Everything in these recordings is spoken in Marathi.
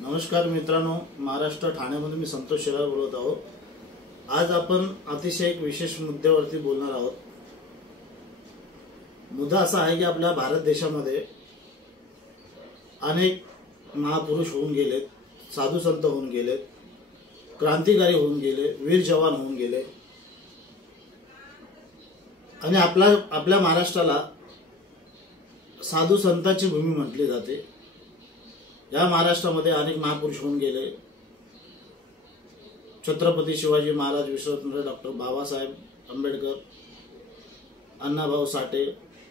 नमस्कार मित्रांनो, महाराष्ट्र ठाण्यामधून मी संतोष शेलार बोलत आहोत। आज आपण अतिशय एक विशेष मुद्द्यावरती बोलणार आहोत। मुद्दा असा आहे की आपल्या भारत देशामध्ये अनेक महापुरुष होऊन गेलेत, साधू संत होऊन गेलेत, क्रांतिकारी होऊन गेले, वीर जवान होऊन गेले आणि आपल्या महाराष्ट्राला साधू संतांची भूमी म्हटली जाते। या महाराष्ट्रामध्ये अनेक महापुरुष होऊन गेले। छत्रपती शिवाजी महाराज, विश्वरत्न डॉक्टर बाबासाहेब आंबेडकर, अण्णाभाऊ साठे,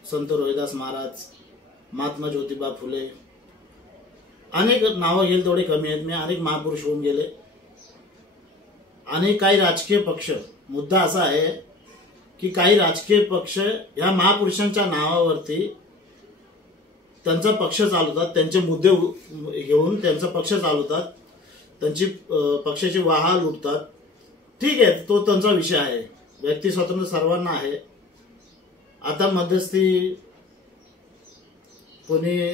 संत रोहिदास महाराज, महात्मा ज्योतिबा फुले, अनेक नावं घेईल तेवढे कमी आहेत। मी अनेक महापुरुष होऊन गेले आणि काही राजकीय पक्ष, मुद्दा असा आहे की काही राजकीय पक्ष या महापुरुषांच्या नावावरती त्यांचा पक्ष चालवतात, त्यांचे मुद्दे घेऊन त्यांचा पक्ष चालवतात, त्यांची पक्षाची वाहा लुटतात। ठीक आहे, तो त्यांचा विषय आहे, व्यक्ती स्वातंत्र्य सर्वांना आहे। आता मध्यस्थी कोणी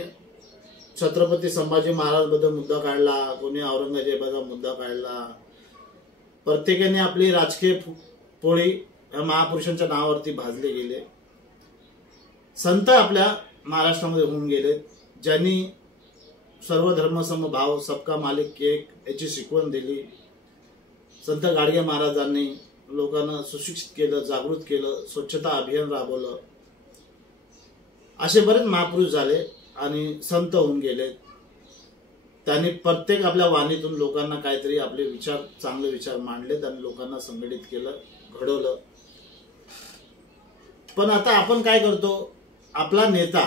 छत्रपती संभाजी महाराज बद्दल मुद्दा काढला, कोणी औरंगजेबाचा मुद्दा काढला। प्रत्येकाने आपली राजकीय पोळी या महापुरुषांच्या नावावरती भाजले गेले। संत आपल्या महाराष्ट्रामध्ये होऊन गेले, ज्यांनी सर्व धर्म समभाव, सबका मालिक एक याची शिकवण दिली। संत गाडगे महाराजांनी लोकांना सुशिक्षित केलं, जागृत केलं, स्वच्छता अभियान राबवलं। असे बरेच महापुरुष झाले आणि संत होऊन गेले। त्यांनी प्रत्येक आपल्या वाणीतून लोकांना काहीतरी आपले विचार, चांगले विचार मांडले, त्यांनी लोकांना संघटित केलं, घडवलं। पण आता आपण काय करतो, आपला नेता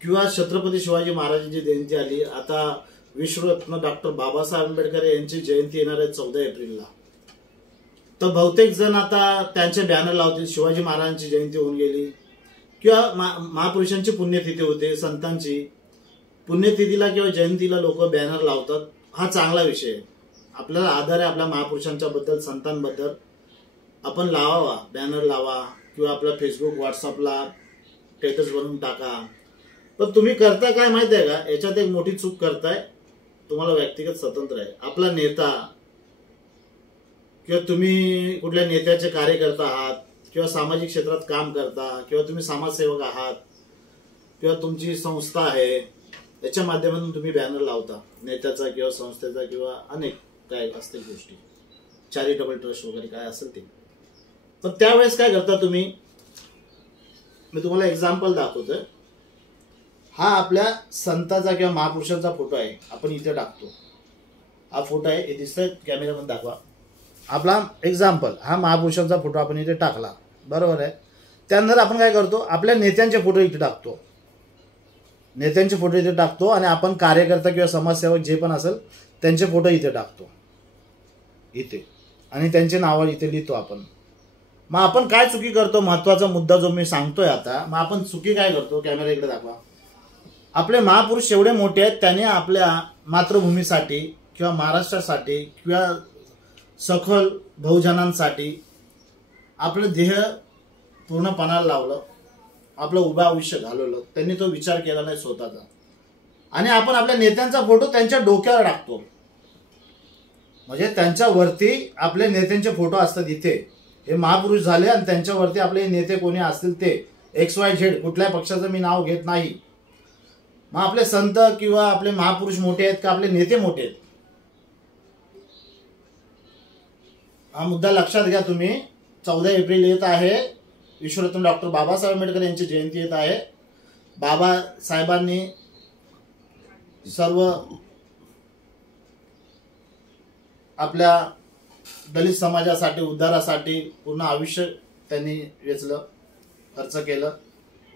किंवा छत्रपती शिवाजी महाराजांची जयंती आली, आता विश्वरत्न डॉक्टर बाबासाहेब आंबेडकर यांची जयंती येणार आहे 14 एप्रिलला। तर बहुतेक जण आता त्यांचे बॅनर लावतील, शिवाजी महाराजांची जयंती होऊन गेली किंवा महापुरुषांची पुण्यतिथी होते, संतांची पुण्यतिथीला किंवा जयंतीला लोक बॅनर लावतात। हा चांगला विषय आहे, आपल्याला आदर आहे आपल्या महापुरुषांच्या बद्दल, संतांबद्दल। आपण लावावा, बॅनर लावा किंवा आपल्या फेसबुक, व्हॉट्सअपला स्टेटस बनवून टाका। पण तुम्ही करता काय माहिती आहे का, याच्यात एक मोठी चूक करताय। तुम्हाला व्यक्तिगत स्वातंत्र्य आहे, आपला नेता किंवा तुम्ही कुठल्या नेत्याचे कार्यकर्ता आहात किंवा सामाजिक क्षेत्रात काम करता किंवा तुम्ही समाजसेवक आहात किंवा तुमची संस्था आहे, याच्या माध्यमातून तुम्ही बॅनर लावता नेत्याचा किंवा संस्थेचा किंवा अनेक काय असतील गोष्टी, चॅरिटेबल ट्रस्ट वगैरे काय असेल ते। तर त्यावेळेस काय करता तुम्ही, मी तुम्हाला एक्झाम्पल दाखवतोय। हा आपल्या संताचा किंवा महापुरुषांचा फोटो आहे, आपण इथे टाकतो। हा फोटो आहे, हे दिसतंय कॅमेरामध्ये दाखवा। आपला एक्झाम्पल, हा महापुरुषांचा फोटो आपण इथे टाकला, बरोबर आहे। त्यानंतर आपण काय करतो, आपल्या नेत्यांचे फोटो इथे टाकतो, नेत्यांचे फोटो इथे टाकतो आणि आपण कार्यकर्ता किंवा समाजसेवक जे पण असेल त्यांचे फोटो इथे टाकतो, इथे, आणि त्यांचे नाव इथे लिहितो आपण। मग आपण काय चुकी करतो, महत्वाचा मुद्दा जो मी सांगतोय आता, मग आपण चुकी काय करतो, कॅमेरा इकडे दाखवा। आपले महापुरुष एवढे मोठे आहेत, त्याने आपल्या मातृभूमीसाठी किंवा महाराष्ट्रासाठी किंवा सखोल बहुजनांसाठी आपलं देह पूर्ण पणाला लावलं, आपलं उभं आयुष्य घालवलं। त्यांनी तो विचार केला नाही स्वतःचा, आणि आपण आपल्या नेत्यांचा फोटो त्यांच्या डोक्यावर टाकतो। म्हणजे त्यांच्यावरती आपले नेत्यांचे फोटो असतात, इथे हे महापुरुष झाले आणि त्यांच्यावरती आपले नेते कोणी असतील ते XYZ, कुठल्याही पक्षाचं मी नाव घेत नाही। मग आपले संत किंवा आपले महापुरुष मोठे आहेत का आपले नेते मोठे आहेत, हा मुद्दा लक्षात घ्या तुम्ही। 14 एप्रिल येत आहे, विश्वरत्न डॉक्टर बाबासाहेब आंबेडकर यांची जयंती येत आहे। बाबासाहेबांनी सर्व आपल्या दलित समाजासाठी, उद्धारासाठी पूर्ण आयुष्य त्यांनी वेचलं, खर्च केलं,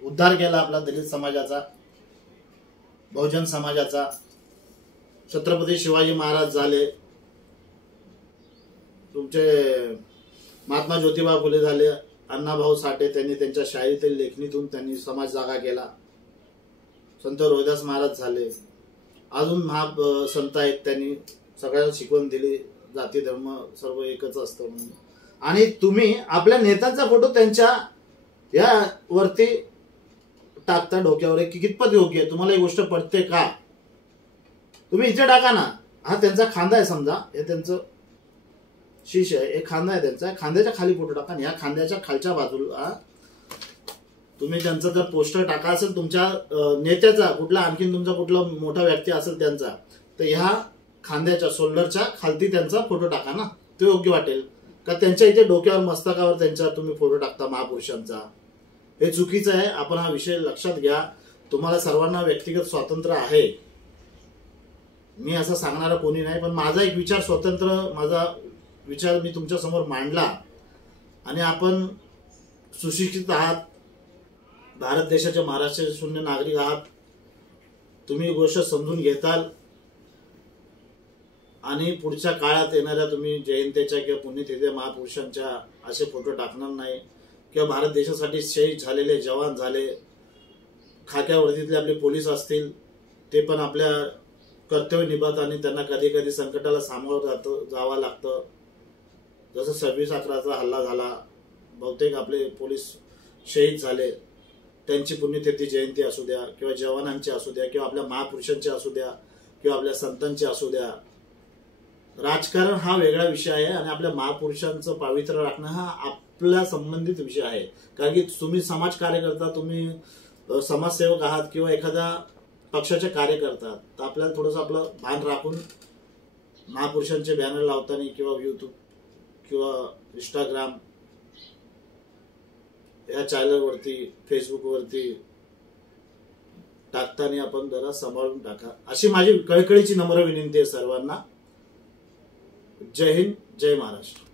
उद्धार केला आपला दलित समाजाचा, बहुजन समाजाचा। छत्रपती शिवाजी महाराज झाले, तुमचे महात्मा ज्योतिबा फुले झाले, अण्णाभाऊ साठे, त्यांनी त्यांच्या शाहिरीतील लेखणीतून त्यांनी समाज जागा केला। संत रोहिदास महाराज झाले, अजून संत आहेत, त्यांनी सगळ्यांना शिकवण दिली, जाती धर्म सर्व एकच असतं म्हणून। आणि तुम्ही आपल्या नेत्यांचा फोटो त्यांच्या या वरती टाकता डोक्यावर, की कितपत योग्य आहे, तुम्हाला ही गोष्ट पटते का? तुम्ही इथे टाका ना, हा त्यांचा खांदा आहे समजा, हे त्यांचं शीश आहे, एक खांदा आहे त्यांचा, खांद्याच्या खाली फोटो टाका. ह्या खांद्याच्या खालच्या बाजूला तुम्ही त्यांचा जर पोस्टर टाका असेल तुमच्या नेत्याचा, कुठला आणखीन तुमचा कुठला मोठा व्यक्ती असेल त्यांचा, तर ह्या खांद्याच्या शोल्डरच्या खालती त्यांचा फोटो टाका ना, ते योग्य वाटेल. का त्यांच्या इथे डोक्यावर मस्तकावर त्यांच्या तुम्ही फोटो टाकता महापुरुषांचा, हे चुकीचं आहे. आपण हा विषय लक्षात घ्या. तुम्हाला सर्वांना व्यक्तिगत स्वातंत्र्य आहे, मी असं सांगणारा कोणी नाही, पण माझा एक विचार स्वतंत्र, माझा विचार मी तुमच्या समोर मांडला. आणि आपण सुशिक्षित आहात, भारत देशाचे महाराष्ट्र शून्य नागरिक आहात, तुम्ही गोष्ट समजून घेताल आणि पुढच्या काळात येणाऱ्या तुम्ही जयंतीच्या किंवा पुण्यतिथी महापुरुषांच्या असे फोटो टाकणार नाही. किंवा भारत देशासाठी शहीद झालेले जवान झाले, खाक्या वर्दीतले आपले पोलीस असतील, ते पण आपल्या कर्तव्य निभावतात आणि त्यांना कधी कधी संकटाला सामोरं जावं लागतं. जसं 26/11चा हल्ला झाला, बहुतेक आपले पोलीस शहीद झाले, त्यांची पुण्यतिथी जयंती असू द्या किंवा जवानांची असू द्या किंवा आपल्या महापुरुषांची असू द्या किंवा आपल्या संतांची असू द्या. राजकारण हा वेगळा विषय आहे आणि आपल्या महापुरुषांचं पावित्र्य राखणं हा आपल्या संबंधित विषय आहे. कारण की तुम्ही समाज कार्यकर्ता, तुम्ही समाजसेवक आहात किंवा एखाद्या पक्षाचे कार्यकर्ता, तर आपल्याला थोडंसं आपलं भान राखून महापुरुषांचे बॅनर लावताना किंवा युट्यूब किंवा इंस्टाग्राम या चॅनलवरती, फेसबुकवरती टाकताना आपण जरा सांभाळून टाका, अशी माझी कळकळीची नम्र विनंती आहे सर्वांना. जय हिंद, जय महाराष्ट्र.